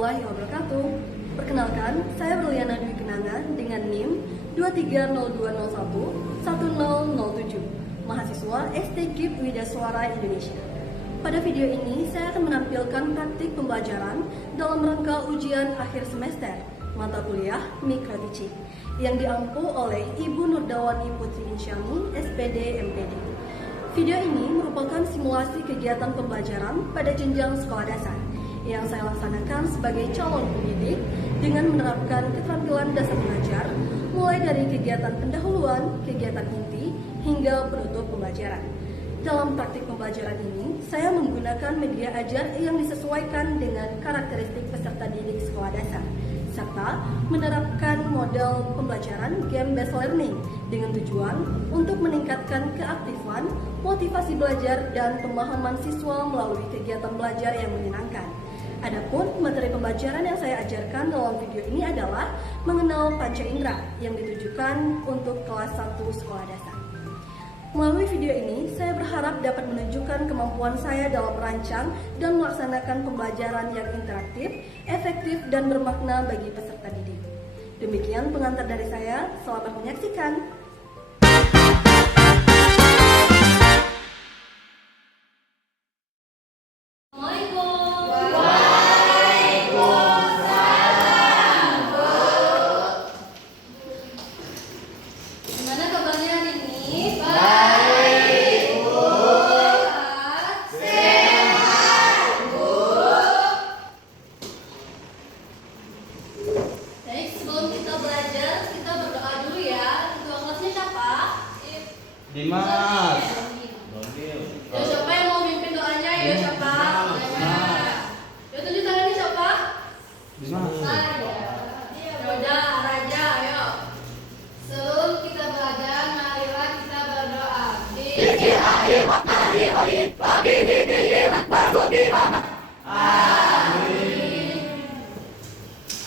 warahmatullahi wabarakatuh. Perkenalkan, saya Berliana Dwi Kenanga dengan NIM 2302011007, mahasiswa STKIP Widaswara Indonesia. Pada video ini, saya akan menampilkan praktik pembelajaran dalam rangka ujian akhir semester mata kuliah Micro Teaching yang diampu oleh Ibu Nurdawani Putri Insyami, SPD MPD. Video ini merupakan simulasi kegiatan pembelajaran pada jenjang sekolah dasar yang saya laksanakan sebagai calon pendidik dengan menerapkan keterampilan dasar mengajar mulai dari kegiatan pendahuluan, kegiatan inti, hingga penutup pembelajaran. Dalam praktik pembelajaran ini, saya menggunakan media ajar yang disesuaikan dengan karakteristik peserta didik sekolah dasar, serta menerapkan model pembelajaran game-based learning dengan tujuan untuk meningkatkan keaktifan, motivasi belajar, dan pemahaman siswa melalui kegiatan belajar yang menyenangkan. Adapun materi pembelajaran yang saya ajarkan dalam video ini adalah mengenal panca indera yang ditujukan untuk kelas 1 sekolah dasar. Melalui video ini, saya berharap dapat menunjukkan kemampuan saya dalam merancang dan melaksanakan pembelajaran yang interaktif, efektif, dan bermakna bagi peserta didik. Demikian pengantar dari saya, selamat menyaksikan. Dimas. Yo, siapa yang mau mimpin doanya? Yo, siapa? Yo, tunjuk tangannya siapa? Dimas. Ya udah, Raja, ayo. Sebelum kita belajar, marilah kita berdoa. Amin.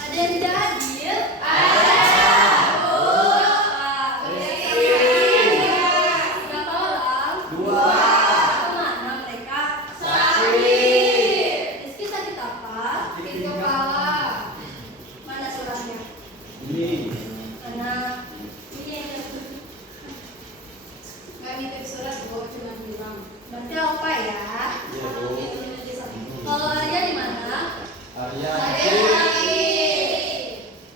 Ada yang tidak hadir? Berarti apa ya? Kalau Arya di mana? Arya.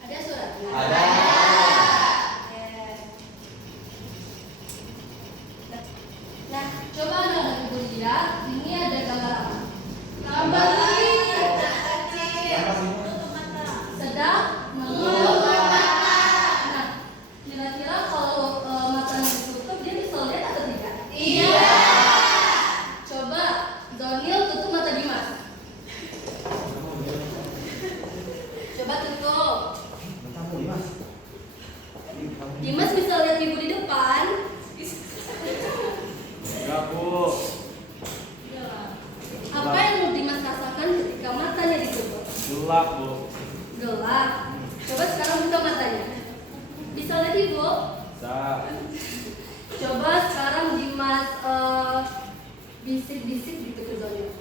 Ada suratnya? Ada. Nah, coba Anda lihat, ini ada gambar apa? Gambar sedang menutup mata. Nah, kira-kira kalau matanya ditutup, dia bisa lihat atau tidak? Iya. Coba Zonil tutup mata Dimas. Coba tutup. Dimas bisa lihat ibu di depan. Enggak, Bu. Apa yang Dimas rasakan ketika matanya ditutup? Gelap, Bu. Gelap. Coba sekarang buka matanya. Bisa lihat ibu? Bisa. Coba sekarang Dimas bisik-bisik gitu ke Zonil.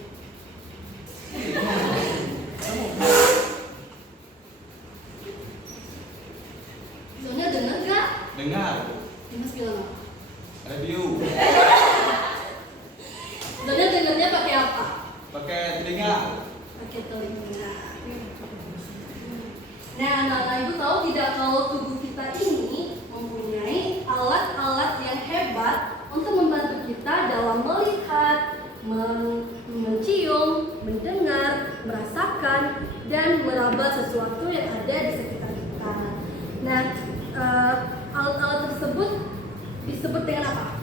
Zonil dengar gak? Dengar. Dimas bilang apa? Review. Zonil dengarnya pakai apa? Pakai telinga. Pakai telinga. Nah, anak-anak ibu tahu tidak kalau tubuh kita ini mempunyai alat-alat yang hebat untuk membantu kita dalam melihat, mencium, mendengar, merasakan, dan meraba sesuatu yang ada di sekitar kita. Nah, alat-alat tersebut disebut dengan apa?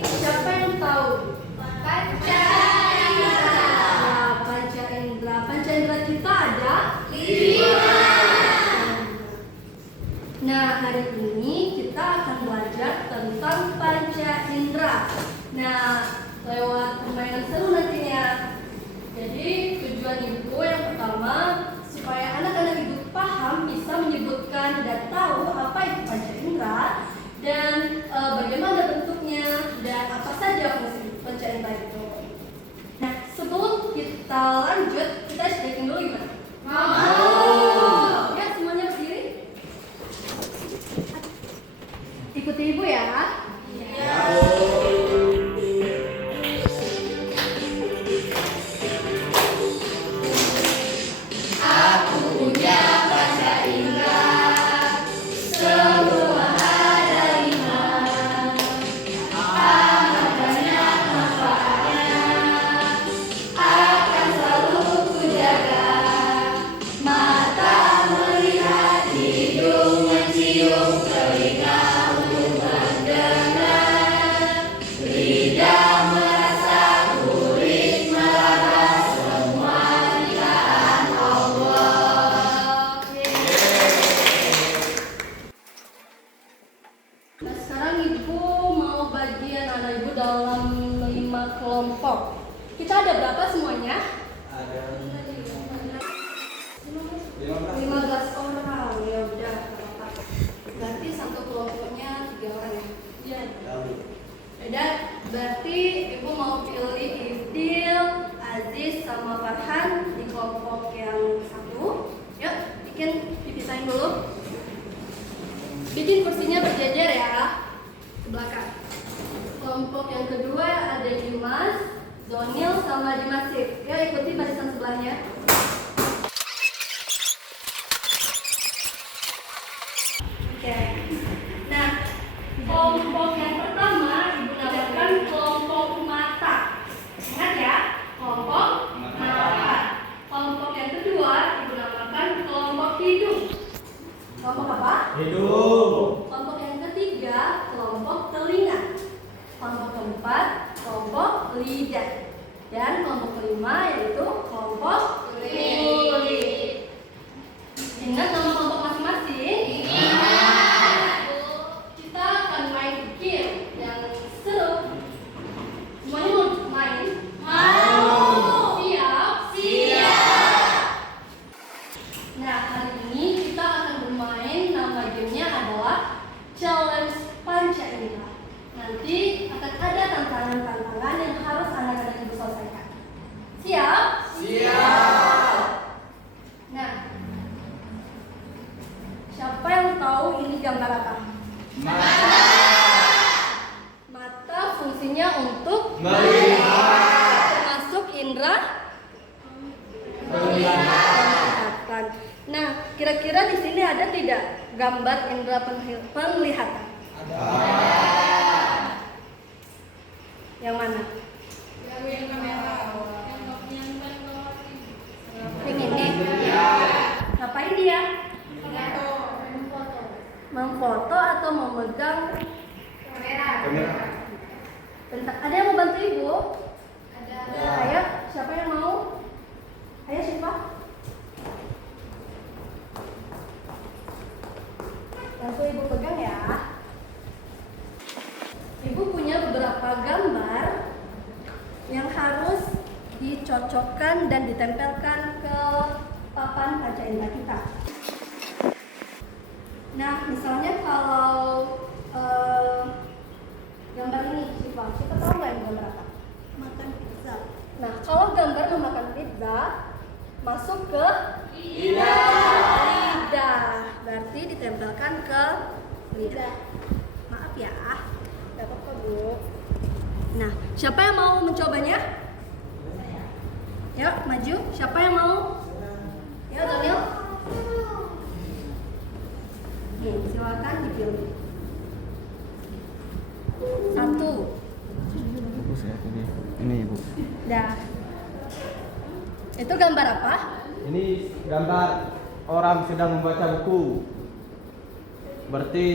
Siapa yang tahu? Panca indera. Panca indera. Panca indera kita ada 5. Nah, hari ini kita akan belajar tentang panca indera. Nah, lewat permainan seru nantinya. Jadi, tujuan ibu yang pertama supaya anak-anak ibu paham, bisa menyebutkan dan tahu apa itu panca indera dan bagaimana bentuknya dan apa saja fungsi panca indera itu. Nah, sebelum kita lanjut, kita checking dulu gimana? sama Farhan di kelompok yang satu. Yuk, dipisahin dulu. Bikin kursinya berjejer ya, ke belakang. Kelompok yang kedua ada Dimas, Zonil, sama Dimasif. Ya, ikuti barisan sebelahnya. Oke. Nah, kelompok yang pertama Ibu namakan kelompok mata. Ingat ya, kelompok mata. Kelompok yang kedua Ibu namakan kelompok hidung. Kelompok apa? Hidung. Kelompok yang ketiga kelompok telinga. Kelompok keempat kelompok lidah. Dan kelompok kelima yaitu kelompok kulit. Ingat nama kelompok masing-masing? Kita akan main game yang seru. Semuanya mau main? Mau. Siap? Siap. Nah, hari ini kita akan bermain. Nama gamenya adalah Challenge Panca Indera. Nanti akan ada tantangan-tantangan yang harus anak-anak ibu selesaikan. Siap? Siap. Nah, siapa yang tahu ini gambar apa? Mata fungsinya untuk Melihat. termasuk indera penglihatan. Nah, kira-kira di sini ada tidak gambar indera penglihatan? Yang mana? Yang ini? Ngapain dia? Memfoto atau memegang Kamera. bentar. Ada yang mau bantu ibu? Ada. Ayo, siapa yang mau? Ayo Syifa. Bantu ibu pegang ya. Ibu punya beberapa gambar yang harus dicocokkan dan ditempelkan ke papan kaca indera kita. Nah, misalnya kalau gambar ini, Syifa tahu nggak ini gambar apa? Makan pizza. Nah, kalau gambar memakan pizza masuk ke lidah, berarti ditempelkan ke lidah. Maaf ya, nggak apa-apa Bu. Nah, siapa yang mau mencobanya? Yuk, maju. Siapa yang mau? Yuk, Daniel. Nih, silakan dipilih. Satu. Ini Ibu. Dah. Itu gambar apa? Ini gambar orang sedang membaca buku. Berarti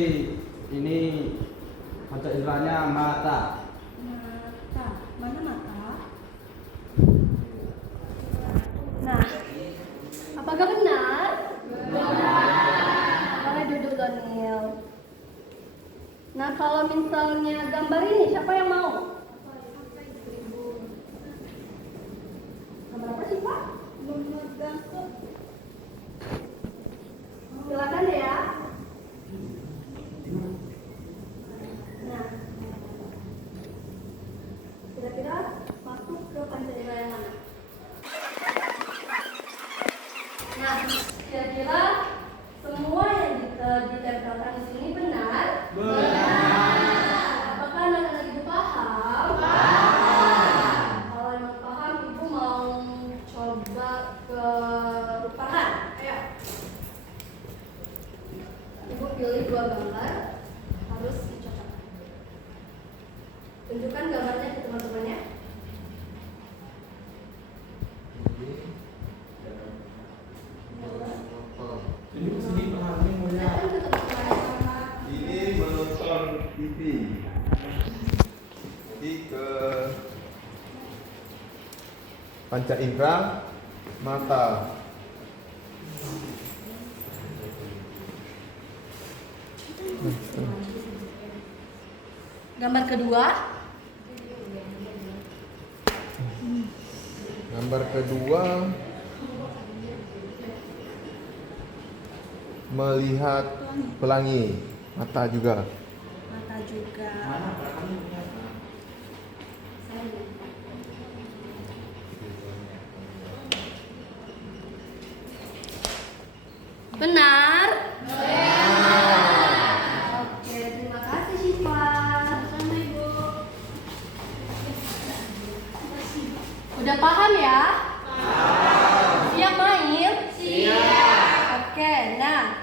ini panca inderanya mata. Mata. Mana mata? Nah, apakah benar? Benar. Boleh duduk Daniel. Nah, kalau misalnya gambar ini, siapa yang mau? Gambar apa sih Pak? Silakan deh ya. Nah, kira-kira masuk ke panca indera yang mana? Nah, kira-kira semua yang ditempelkan di sini benar? Apakah anak-anak ibu paham? Kalau emang paham, ibu mau coba ke Farhan. Ayo. Ibu pilih dua gambar, harus dicocokkan. Tunjukkan gambarnya ke teman-temannya. Ini sini pahami mulia. Silakan ke teman-temannya. Ini menonton TV. Jadi ke panca indera mata. Gambar kedua. Gambar kedua melihat pelangi mata juga. Mata juga. Benar? Oke, terima kasih Syifa. Sama Ibu. Udah paham ya? Siap main? Siap. Oke, nah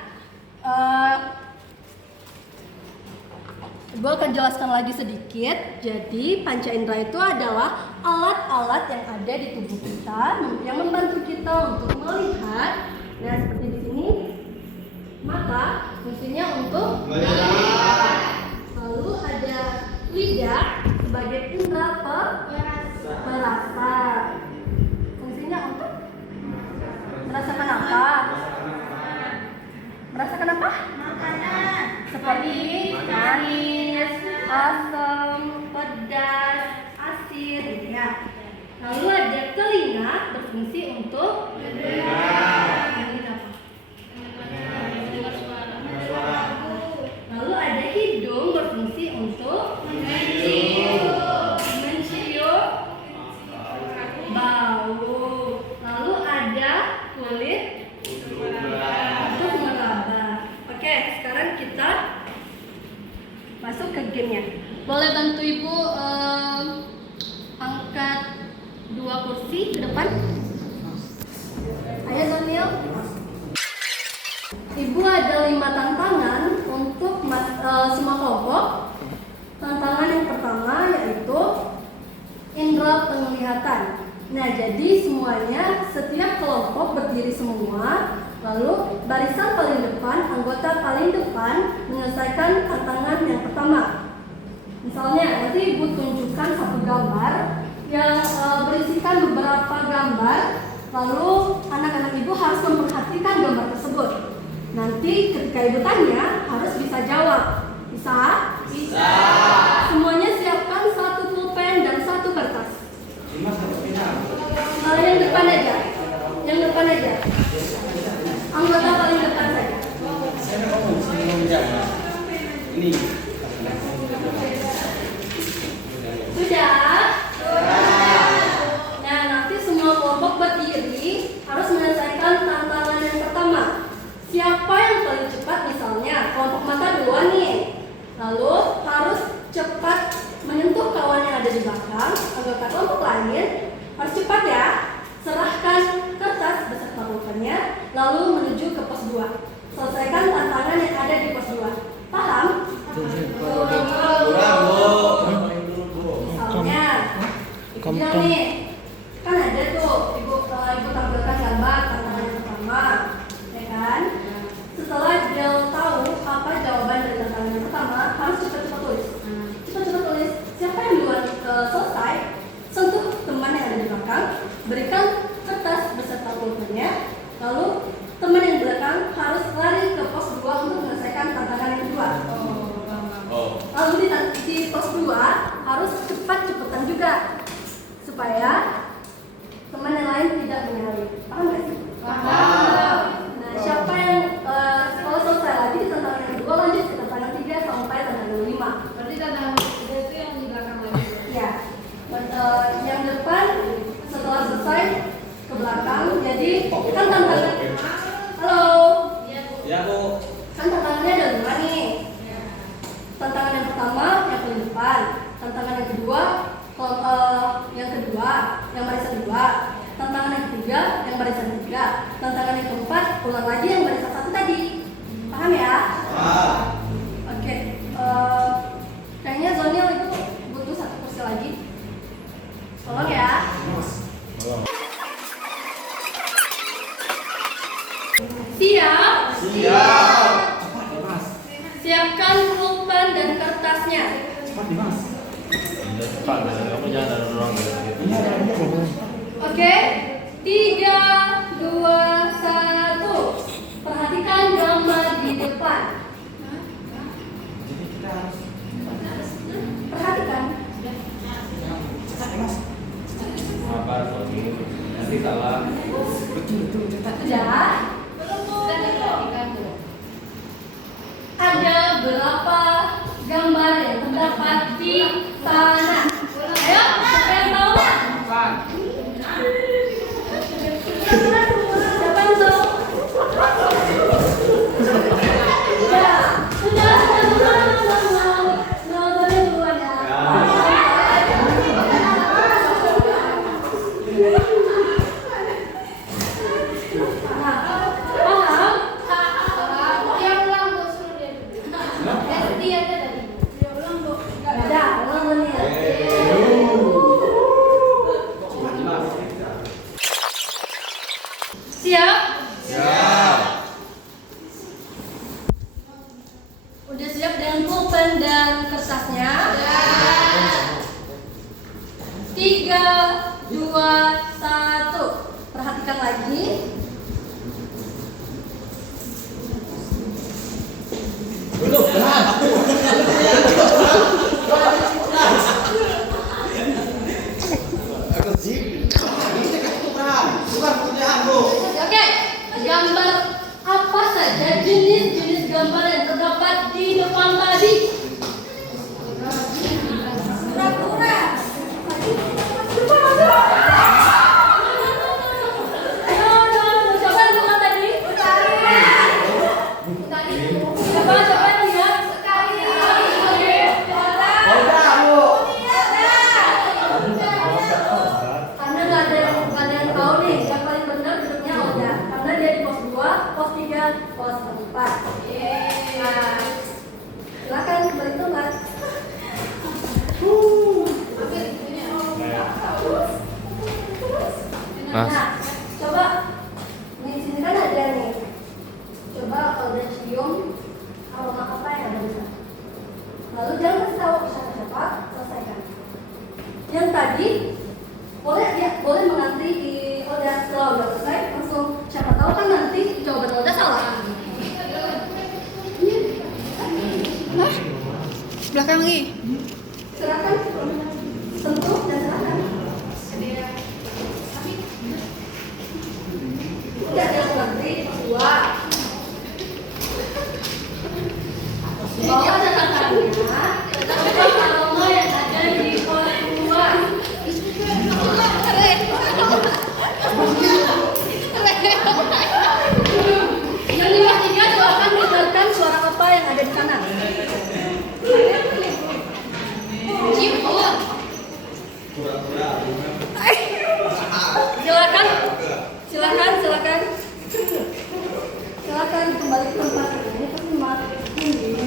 Ibu akan jelaskan lagi sedikit. Jadi panca indera itu adalah alat-alat yang ada di tubuh kita yang membantu kita untuk melihat. Nah, seperti di sini mata fungsinya untuk melihat. Lalu ada lidah sebagai indera perasa. Fungsinya untuk merasakan apa? Merasakan apa? Makanan. Seperti manis, asam, pedas, asin, gitu ya. Lalu ada telinga berfungsi untuk mendengar. Lalu ada hidung berfungsi untuk mencium bau. Lalu ada kulit untuk meraba. Oke, sekarang kita masuk ke gamenya. Boleh bantu Ibu angkat 2 kursi ke depan. Ayo Daniel. Ibu ada 5 tantangan untuk semua kelompok. Tantangan yang pertama yaitu indera penglihatan. Nah, jadi semuanya setiap kelompok berdiri semua. Lalu barisan paling depan, anggota paling depan menyelesaikan tantangan yang pertama. Misalnya nanti Ibu tunjukkan satu gambar yang berisikan beberapa gambar. Lalu anak-anak Ibu harus memperhatikan gambar tersebut. Nanti ketika Ibu tanya harus bisa jawab. Bisa? Bisa. Semuanya siapkan 1 pulpen dan 1 kertas. Yang depan aja. Yang depan aja. Anggota paling depan saja. Ini. Sudah? Nah, nanti semua kelompok berdiri harus menyelesaikan tantangan yang pertama. Siapa yang paling cepat, misalnya kelompok mata duluan nih. Lalu harus cepat menyentuh kawan yang ada di belakang. Anggota kelompok lain harus cepat ya. Serahkan kertas beserta pulpennya, lalu menuju ke pos 2. Selesaikan tantangan yang ada di pos 2. Paham? Misalnya, dia nih, kan ada tuh ibu tampilkan gambar tantangan yang pertama, ya kan? Setelah dia tahu apa jawaban dari tantangan yang pertama, harus cepat-cepat tulis. Cepat-cepat tulis. Siapa yang duluan selesai, sentuh teman yang ada di belakang, berikan kertas beserta pulpennya, lalu teman yang di belakang harus lari ke pos 2 untuk menyelesaikan tantangan yang kedua. Lalu di pos 2 harus cepat-cepatan juga supaya teman yang lain tidak menyalip. Paham nggak sih? Paham. Nah, siapa yang kalau selesai lagi di tantangan yang kedua lanjut ke tantangan 3 sampai tantangan 5. Berarti tantangan 3 itu yang di belakang lagi. Ya. Yang depan setelah selesai ke belakang. Jadi kan tantangan. Halo. Ya, Bu. Kan tantangannya ada 5 nih. Tantangan yang pertama yang paling depan. Tantangan yang kedua yang barisan 2. Tantangan yang ketiga yang barisan 3. Tantangan yang keempat ulang lagi yang barisan 1 tadi. Paham ya? Paham. Oke. Kayaknya Zoniel itu butuh 1 kursi lagi. Tolong ya. Siap? Siap. Siapkan pulpen dan kertasnya. Cepat, Dimas. Cepat, kamu jangan ada orang gitu. Oke, 3, 2, 1. Perhatikan gambar di depan. Jadi kita harus Perhatikan. cepat, Dimas. Apa Sony? Nanti salah. Betul, cepat. Sudah? Ada berapa gambar yang terdapat di sana? Ayo, siapa yang tahu? Siapa yang tahu? Siap? Udah siap dengan pulpen dan kertasnya? 3, 2, 1. Perhatikan lagi. Belum, pelan. Oke, gambar apa saja jenis-jenis gambar yang terdapat di depan tadi? Kura-kura. Siapa yang bukan tadi? Siapa lihat? Karena nggak ada yang tahu nih yang paling benar duduknya Oda. Karena dia di pos 2, pos 3, pos 4. Nah, silakan berhitungan. Nah, coba di sini kan ada nih. Coba Oda cium aroma apa yang ada di sana. Lalu jangan kasih tahu siapa-siapa, selesaikan. Yang tadi boleh mengantri di Oda. Setelah udah selesai langsung, siapa tahu kan nanti jawaban Oda salah. Belakang lagi. Silakan sentuh dan silakan. Udah yang mengantri dua. Bawa catatannya, coba aroma yang ada di pos 2. Yang di pos 3 silakan dengarkan suara apa yang ada di sana. Silakan kembali ke tempat ini.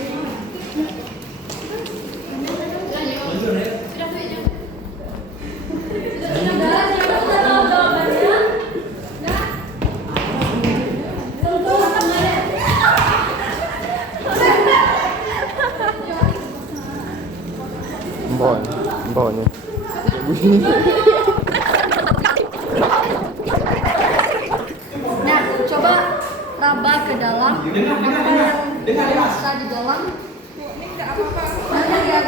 Bawahnya. Nah, coba raba ke dalam. Apa yang bisa di dalam? Mana lihat?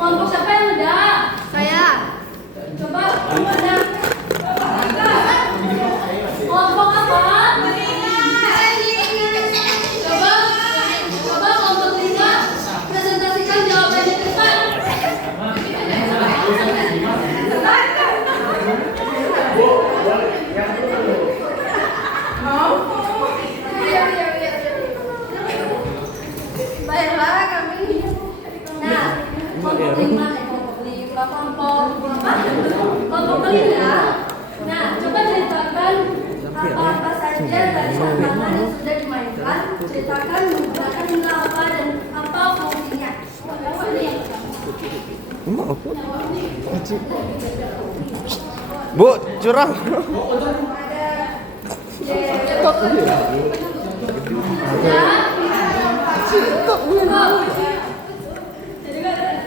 Kelompok siapa yang udah? Saya. Coba mana? Kelompok apa? Coba kelompok 5 presentasikan jawabannya cepat. Baiklah kami. Nah, kelompok 5 kelompok kelima. Nah, coba ceritakan apa saja dari tantangan yang sudah dimainkan. Ceritakan menggunakan benda apa dan apa fungsinya. Bu, curang.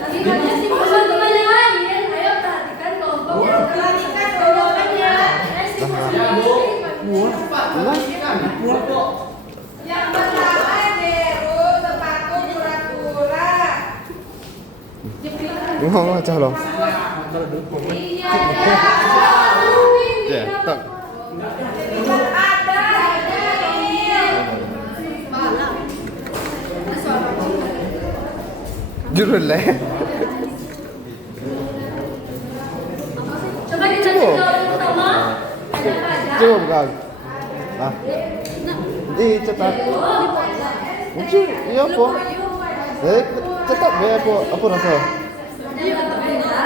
Lagi kalian sih teman-teman yang lain. Ayo perhatikan kelompok yang perhatikan jawabannya. Yang pertama Deru sepatu kura-kura. Ngomong aja loh. Iya. Ya, tak. Ada ini. Jurul lah. Coba kita cek jawaban pertama. Ada apa aja? Coba bukan. Ah. Cetak. Muncul. Iya apa? Cetak be apa? Apa rasa? Ada yang berbeda.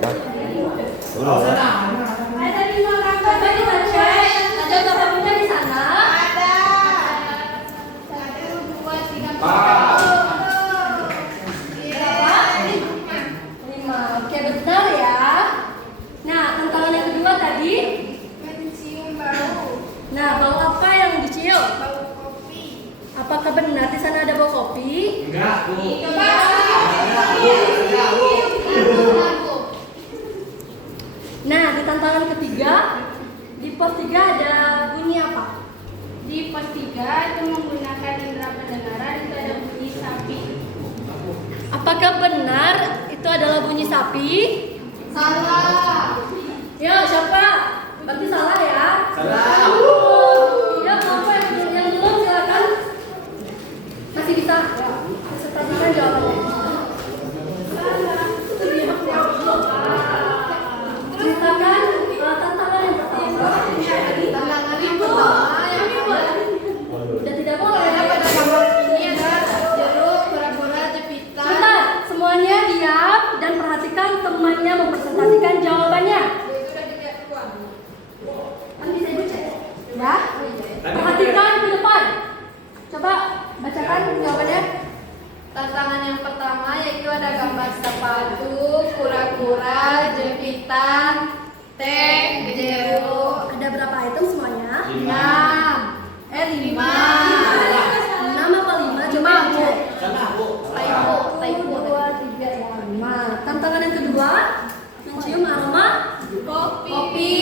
Nah. Udah. Ada 5 rangka. Coba kita cek. Ada berapa benda di sana? Ada. 1, 2, 3, 4. Berapa? 5. Oke, benar ya. Nah, tantangan yang kedua tadi. Mencium bau. Nah, bau apa yang dicium? Bau kopi. Apakah benar di sana ada bau kopi? Enggak, Bu. Coba. Nah, di tantangan ketiga, di pos 3 ada bunyi apa? Di pos 3 itu menggunakan indera pendengaran itu ada bunyi sapi. Apakah benar itu adalah bunyi sapi? Salah. Ya, siapa? Berarti salah ya? Salah. Ya, apa yang belum silakan. Masih bisa sertakan jawabannya. Silakan tantangan yang pertama. Tantangan yang pertama yang Dan tidak boleh. pada gambar ini adalah jeruk, kura-kura, jepitan. Sebentar, semuanya diam dan perhatikan temannya mempresentasikan jawabannya. Kan bisa ibu cek, ya? Perhatikan ke depan. Coba bacakan jawabannya. Tantangan yang pertama yaitu ada gambar sepatu, kura-kura, jepitan, teh, jeruk. Ada berapa item semuanya? 5. 6 apa 5? Coba cek. Salah, Bu. Typo. 1, 2, 3, 5. Tantangan yang kedua, mencium aroma kopi.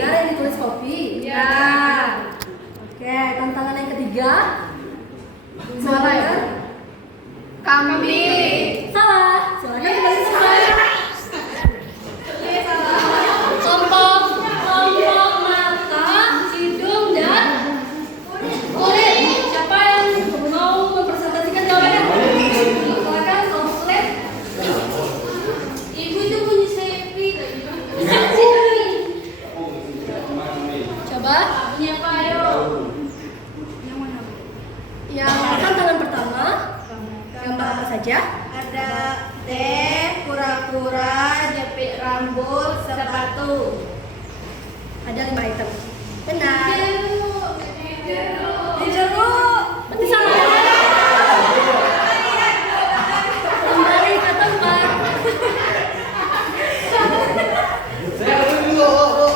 Benar yang ditulis kopi? Ya. Oke, tantangan yang ketiga. Salah ya? Kambing. Salah. Silakan kembali semuanya. Kelompok mata, hidung dan kulit. Siapa yang mau mempresentasikan jawabannya? Silakan kelompok kulit. Ibu itu bunyi sapi. Coba. Bunyi apa ayo? Yang tantangan pertama, gambar apa saja? Ada teh, kura-kura, jepit rambut, sepatu. Ada 5 item. Benar. Di jeruk. Berarti salah ya? Kembali ke tempat. Saya dulu, Bu.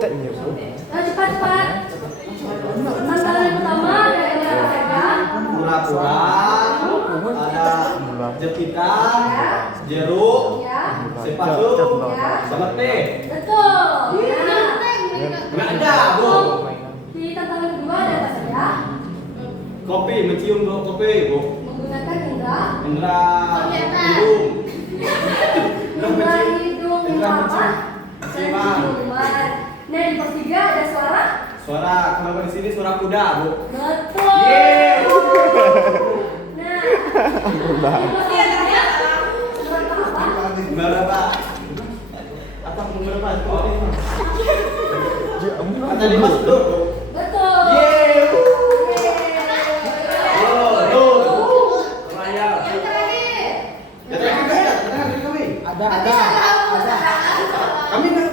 Teknya Bu. Cepat. Tantangan yang pertama ada gambar apa saja? Kura-kura, ada jepitan, jeruk, Ya. sepatu, Ya. sama teh. Betul. Nah, Enggak ada, Bu. di tantangan kedua ada apa saja? Kopi, mencium bau kopi, Bu. Menggunakan indera. Indra hidung. Indera hidung Indra apa? penciuman. Penciuman. Nah, di pos 3 ada suara. Suara, kenapa di sini suara kuda, Bu? Betul. Yeay. Nah, di pos 3 suara apa? Berapa? Apa berapa? Kata dia masuk dulu, Bu. Betul. Yeay. Ada. Kami nggak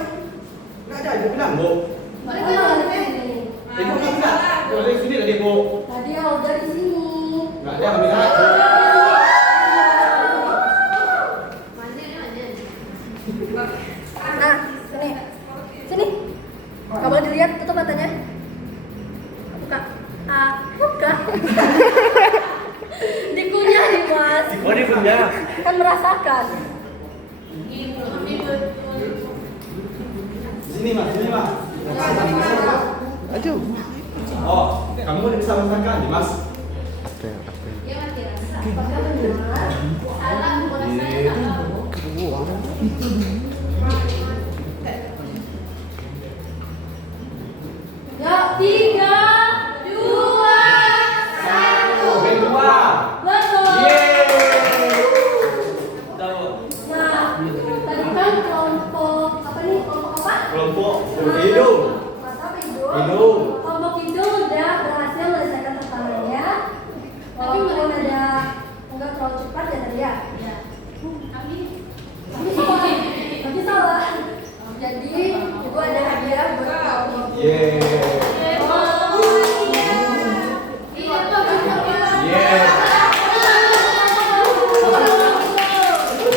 ada, dia bilang, Bu. Mana ada di sini? Ibu nggak bilang, dari sini tadi, Bu. Tadi udah di sini. Nggak ada, kami nggak ada. Nah, sini. Kamu dilihat, tutup matanya. Buka. Buka. Dikunyah nih, Mas. Oh, dia punya. Kan merasakan. Sini, Mas. Aduh. Oh, kamu udah bisa merasakan, nih, Mas. Apa? Dia mati rasa. Apakah benar? Salah, aku rasanya salah. Hidung. Mata apa hidung? Hidung. Kelompok hidung udah berhasil menyelesaikan tantangannya. Walaupun ada enggak terlalu cepat ya tadi ya. Tapi salah. Jadi ibu ada hadiah buat kelompok.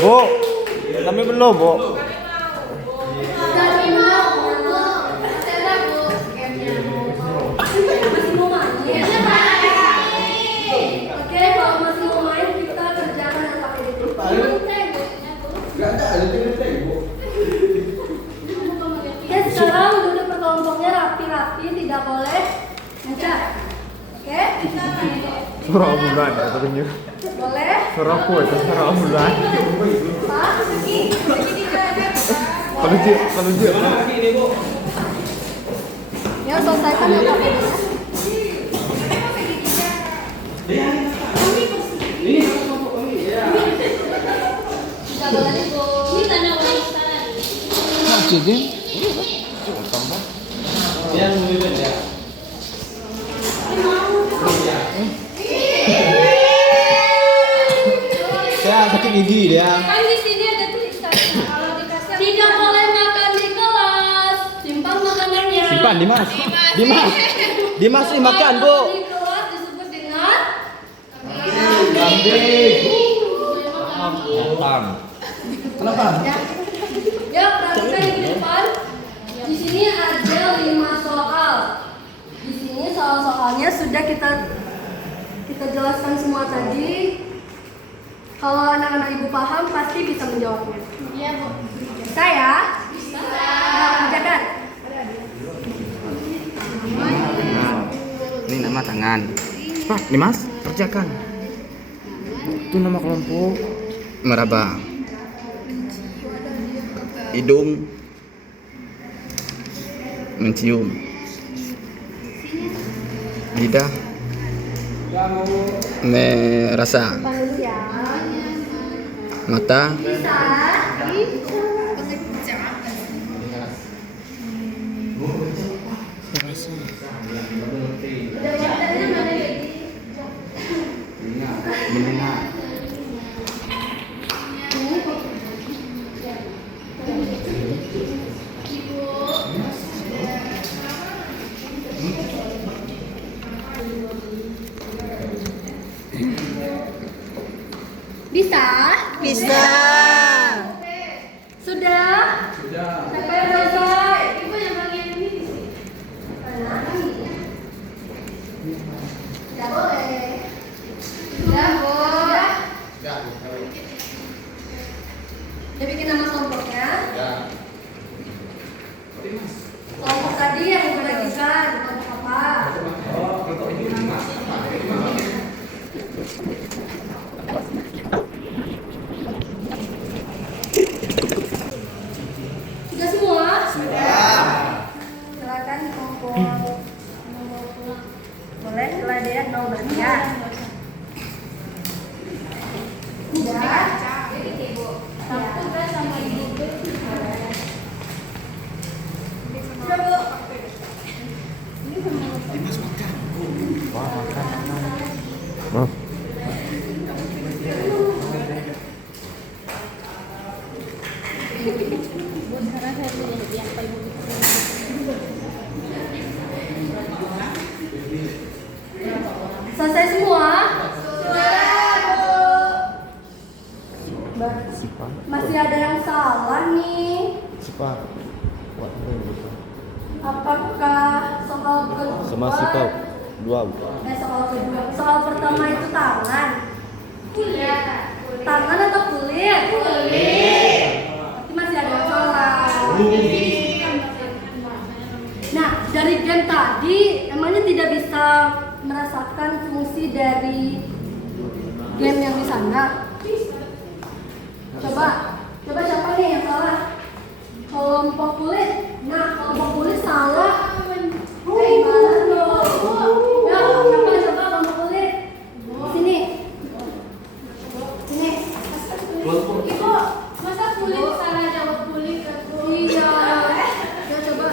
Bu, kami belum, Bu. Masih mau main? Oke, kalau masih mau main kita kerjakan yang pakai itu. Enggak ada Bu. Oke, sekarang duduk berkelompoknya rapi-rapi, tidak boleh mencar. Oke? Suara ambulan katanya. Boleh? Suara aku itu suara ambulan. Pak, Kalau dia. ya selesaikan yang pakai itu. Tidak boleh ibu. Ini tanda warisan. Jadi, Yang memimpin ya. Saya sakit gigi dia. Kan di sini ada tulisan kalau dikasih Tidak boleh makan di kelas. Simpan makanannya. Simpan Dimas. Dimas ini makan, Bu. Di kelas disebut dengan Kambing. Pam. Kenapa? ya perhatikan di depan. Di sini ada 5 soal. Di sini soal-soalnya sudah kita jelaskan semua tadi. Kalau anak-anak ibu paham pasti bisa menjawabnya. Iya, Bu. Bisa ya? Bisa. Nah, kerjakan. Ini nama tangan. Cepat, Dimas, kerjakan. itu nama kelompok. Meraba. Hidung. Mencium. Lidah. Merasa. Depan dulu ya. Mata. Bisa. Mendengar. Bisa? Bisa. Sudah? Siapa yang selesai? Ibu yang bagian ini di sini. Tidak boleh. Sudah, Bu. Dia bikin nama kelompoknya. Kelompok tadi yang dibagikan kelompok apa? Sudah semua? Sudah. Silakan kelompok. Boleh setelah dia nomor ya. Sudah. Satu kan sama ibu. Sudah, Bu. Oh. Selesai semua? Masih ada yang salah nih. Sifat. Buat apa yang gitu? Apakah soal kedua? Sama sifat. Dua. Soal kedua. Soal pertama itu tangan. Kuliah. Tangan atau kulit? Kulit. Berarti masih ada yang salah. Nah, dari game tadi emangnya tidak bisa merasakan fungsi dari game yang di sana? Coba siapa nih yang salah? Kelompok kulit. Nah, kelompok kulit salah. Gimana dong? Ya, coba kelompok kulit. Sini. Sini. Ibu, masa kulit salah jawab kulit ke kulit? Iya. Ya coba.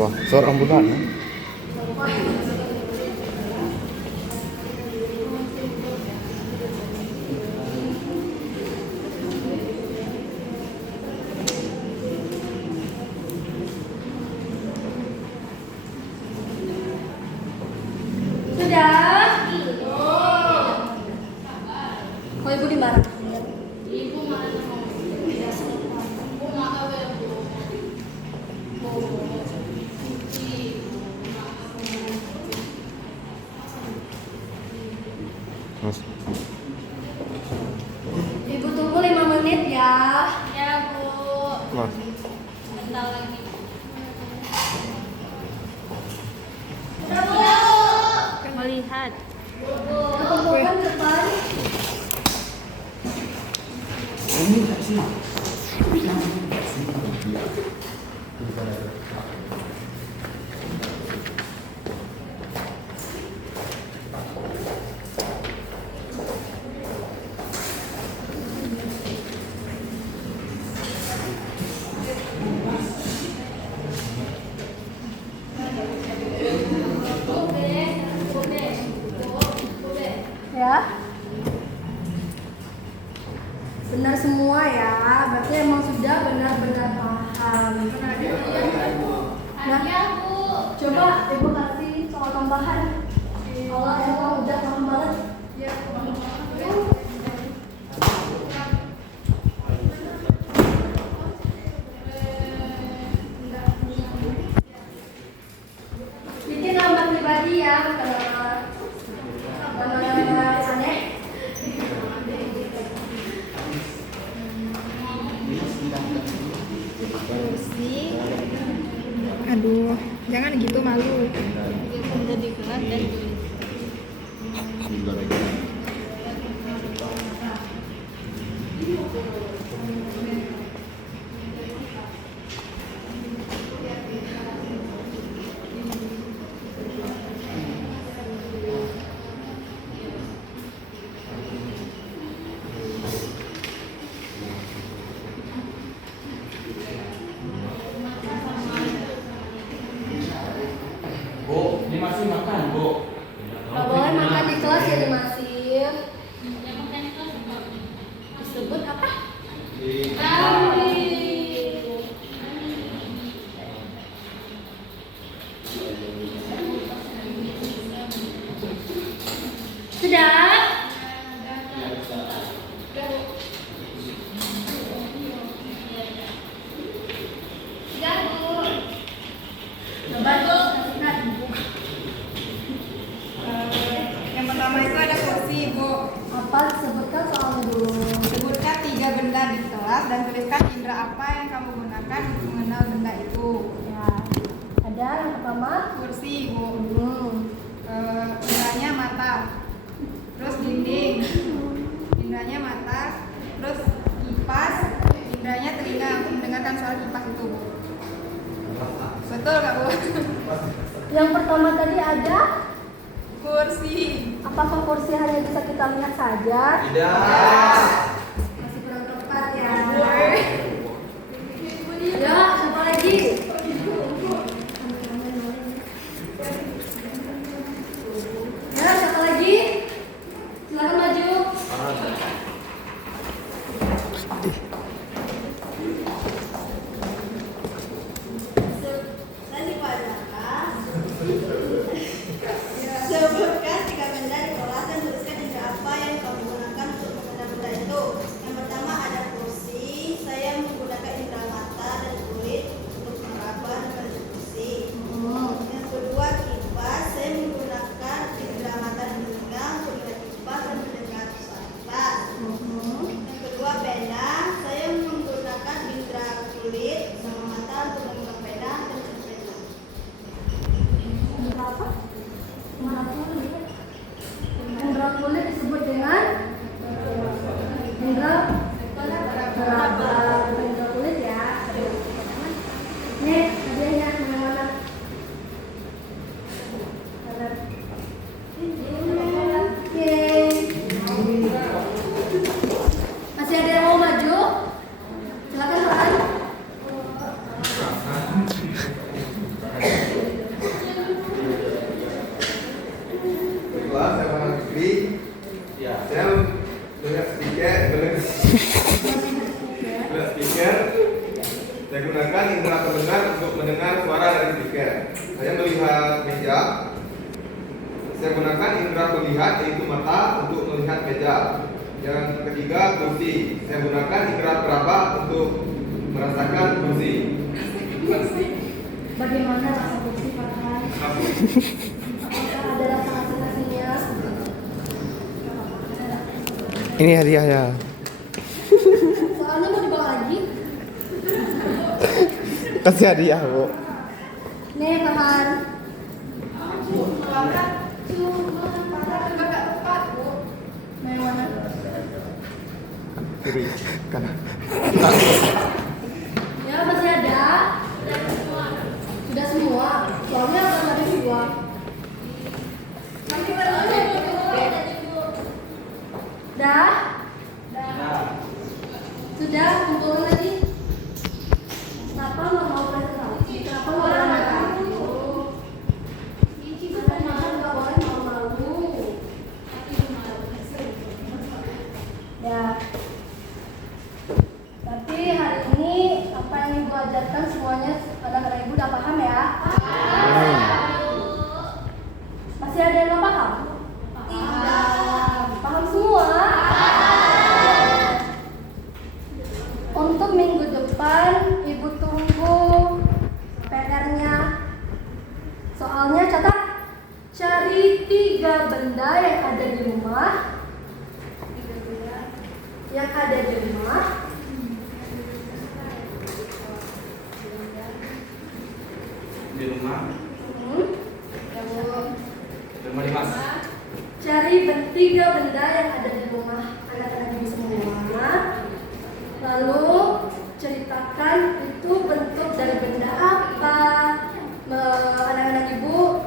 Apa? Seorang bulan. Sudah. Kok ibu dimarah? Ibu mana mau? Ibu maaf ya bu. Mas. Ibu tunggu 5 menit ya. Ya bu. Mas. Bentar lagi. Udah bu. Melihat. Kumpulkan ke depan. Ya. Benar semua ya. Berarti emang sudah benar-benar paham. Nah, Bu. coba ibu kasih soal tambahan. Allah emang udah paham banget. Bikin nama pribadi ya, nama aneh. Aduh, jangan gitu malu. Jadi kelas dan tulis. Bu, ini masih makan, Bu. Gak boleh makan di kelas ya, Masif. Yang makan itu apa? Disebut apa? Sudah. Sudah, Bu. Coba tuh. Yang pertama itu ada kursi, Bu. Apa? Sebutkan soalnya dulu. Sebutkan 3 benda di kelas dan tuliskan indera apa yang kamu gunakan untuk mengenal benda itu. Ya. Ada yang pertama. Kursi, Bu. Hmm. Inderanya mata, terus dinding, inderanya mata, terus kipas, inderanya telinga untuk mendengarkan suara kipas itu, Bu. Betul nggak, Bu? Yang pertama tadi ada. Kursi. Apakah kursi hanya bisa kita lihat saja? Tidak. Masih kurang tepat ya. Ya, siapa lagi? Ya, siapa lagi? Silakan maju. Sebutkan 3 benda di kelas dan tuliskan indera apa yang kamu gunakan untuk mengenal benda itu. Yang pertama ada kursi. Saya menggunakan indera mata dan kulit untuk meraba dan melihat kursi. Yang kedua kipas. Saya menggunakan indera mata dan telinga untuk melihat kipas dan mendengar suara kipas. Yang kedua pena. Saya menggunakan indera kulit sama mata untuk memegang pena dan mencari pena. Indra apa? Indra kulit disebut dengan indra meraba. Indra kulit ya. Nih, hadiahnya yang mana? Yeay. Masih ada yang mau maju? Silakan, silakan. Saya gunakan indera pendengar untuk mendengar suara dari speaker. Saya melihat meja. Saya gunakan indera pelihat yaitu mata untuk melihat meja. Yang ketiga, kursi. Saya gunakan indera peraba untuk merasakan kursi. Bagaimana rasa kursi, Pak Han? Apakah ada rasa asin-asinnya? Ini hadiah ya. Soalnya mau dibawa lagi. Kasih hadiah, Bu. Nih, Pak Han. Nah, yang mana? Kiri, kanan. Ya, masih ada. Sudah semua. Soalnya akan ada dua. Dah? Sudah, kumpulin lagi. Kenapa nggak mau presentasi? Kenapa nggak mau makan? Makan nggak boleh malu-malu. Ya. Tapi hari ini apa yang ibu ajarkan semuanya anak-anak ibu udah paham ya? Masih ada yang nggak paham? Paham semua? Untuk minggu depan ibu tunggu PR-nya. Soalnya catat, cari 3 benda yang ada di rumah. Yang ada di rumah. Di rumah. Rumah di mas. Cari 3 benda yang ada di rumah anak-anak ibu semua. Lalu ceritakan itu bentuk dari benda apa. Anak-anak ibu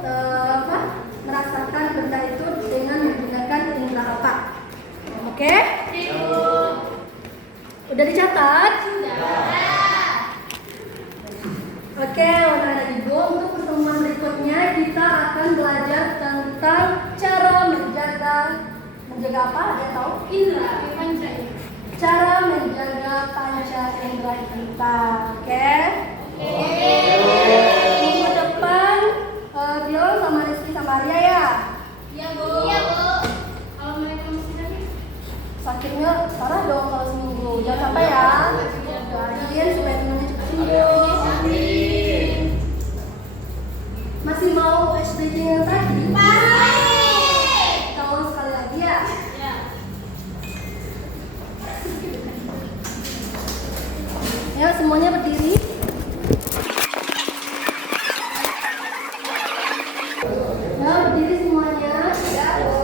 merasakan benda itu dengan menggunakan indera apa. Oke? Udah dicatat? Oke, anak-anak ibu, untuk pertemuan berikutnya kita akan belajar tentang cara menjaga apa? Ada tahu? Indra, panca. Cara menjaga panca indera kita. Oke? Minggu depan Dion sama Rizky sama Arya ya. Iya, Bu. Iya, Bu. Kalau mereka masih sakit? Sakitnya parah dong kalau seminggu. Jangan sampai ya. Doain supaya temannya cepat sembuh. Masih mau SDG yang tadi? Kalau sekali lagi ya. Ya. Ya, semuanya berdiri. Ya, berdiri semuanya. Ya, semuanya.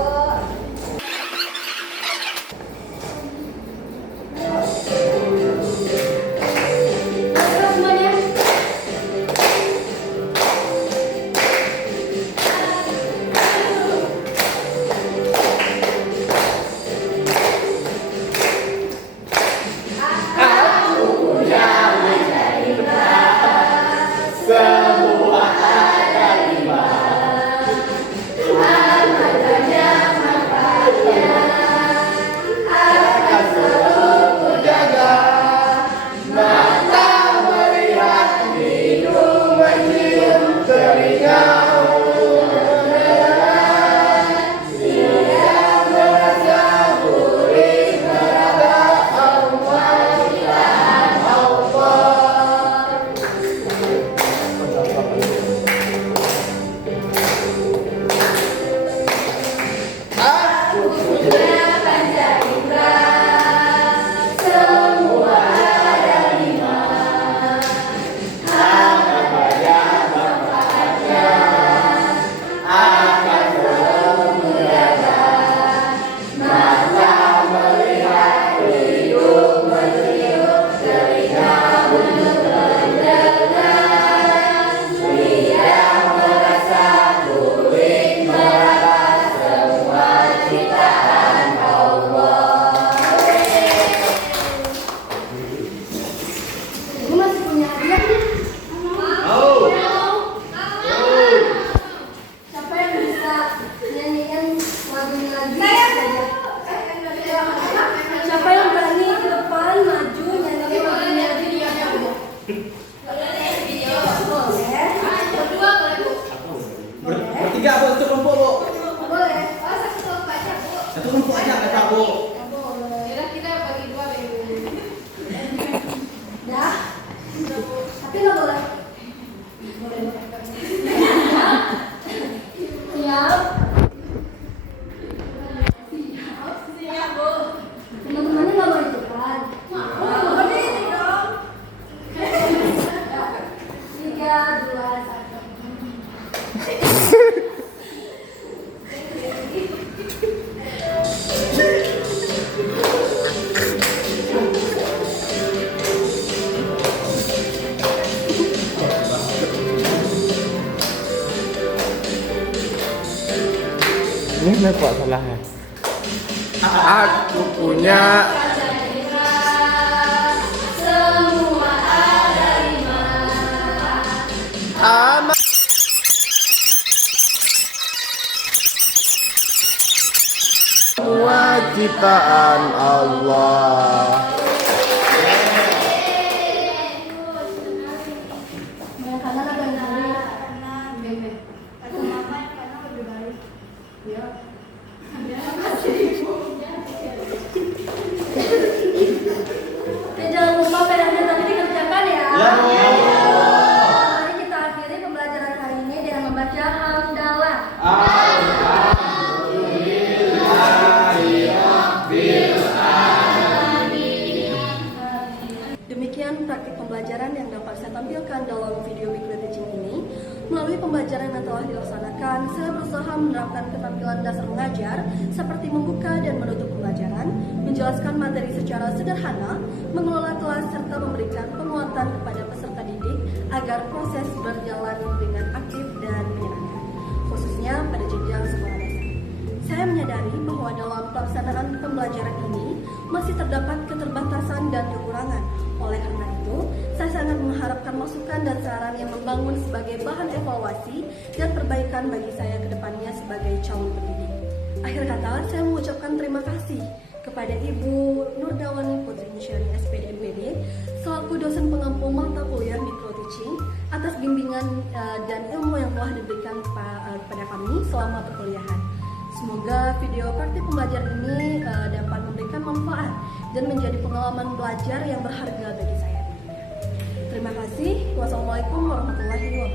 Yaudah kita bagi dua deh. Dah. Tapi nggak boleh. Siap. Siap, Bu. Teman-temannya nggak boleh ikutan. Boleh ini dong. 3, 2, 1. Ini kenapa salahnya? Aku punya Semua ada 5. amat. Semua ciptaan Allah. Yang kanan apa yang kiri? Karena kata mama yang kanan lebih baik. Ya. Jangan lupa PR-nya tadi dikerjakan ya. Mari kita akhiri pembelajaran hari ini dengan membaca hamdalah. Demikian praktik pembelajaran yang dapat saya tampilkan dalam video weekly teaching ini. Melalui pembelajaran yang telah dilaksanakan, saya berusaha menerapkan keterampilan dasar mengajar seperti membuka dan menutup pembelajaran, menjelaskan materi secara sederhana, mengelola kelas serta memberikan penguatan kepada peserta didik agar proses berjalan dengan aktif dan menyenangkan, khususnya pada jenjang sekolah dasar. Saya menyadari bahwa dalam pelaksanaan pembelajaran ini masih terdapat keterbatasan dan kekurangan. Oleh karena itu, saya sangat mengharapkan masukan dan saran yang membangun sebagai bahan evaluasi dan perbaikan bagi saya ke depannya sebagai calon pendidik. Akhir kata, saya mengucapkan terima kasih kepada Ibu Nurdawani Putri Insyari SPD MPD selaku dosen pengampu mata kuliah micro teaching atas bimbingan dan ilmu yang telah diberikan kepada kami selama perkuliahan. Semoga video praktik pembelajaran ini dapat memberikan manfaat dan menjadi pengalaman belajar yang berharga bagi saya. Terima kasih. Wassalamualaikum warahmatullahi wabarakatuh.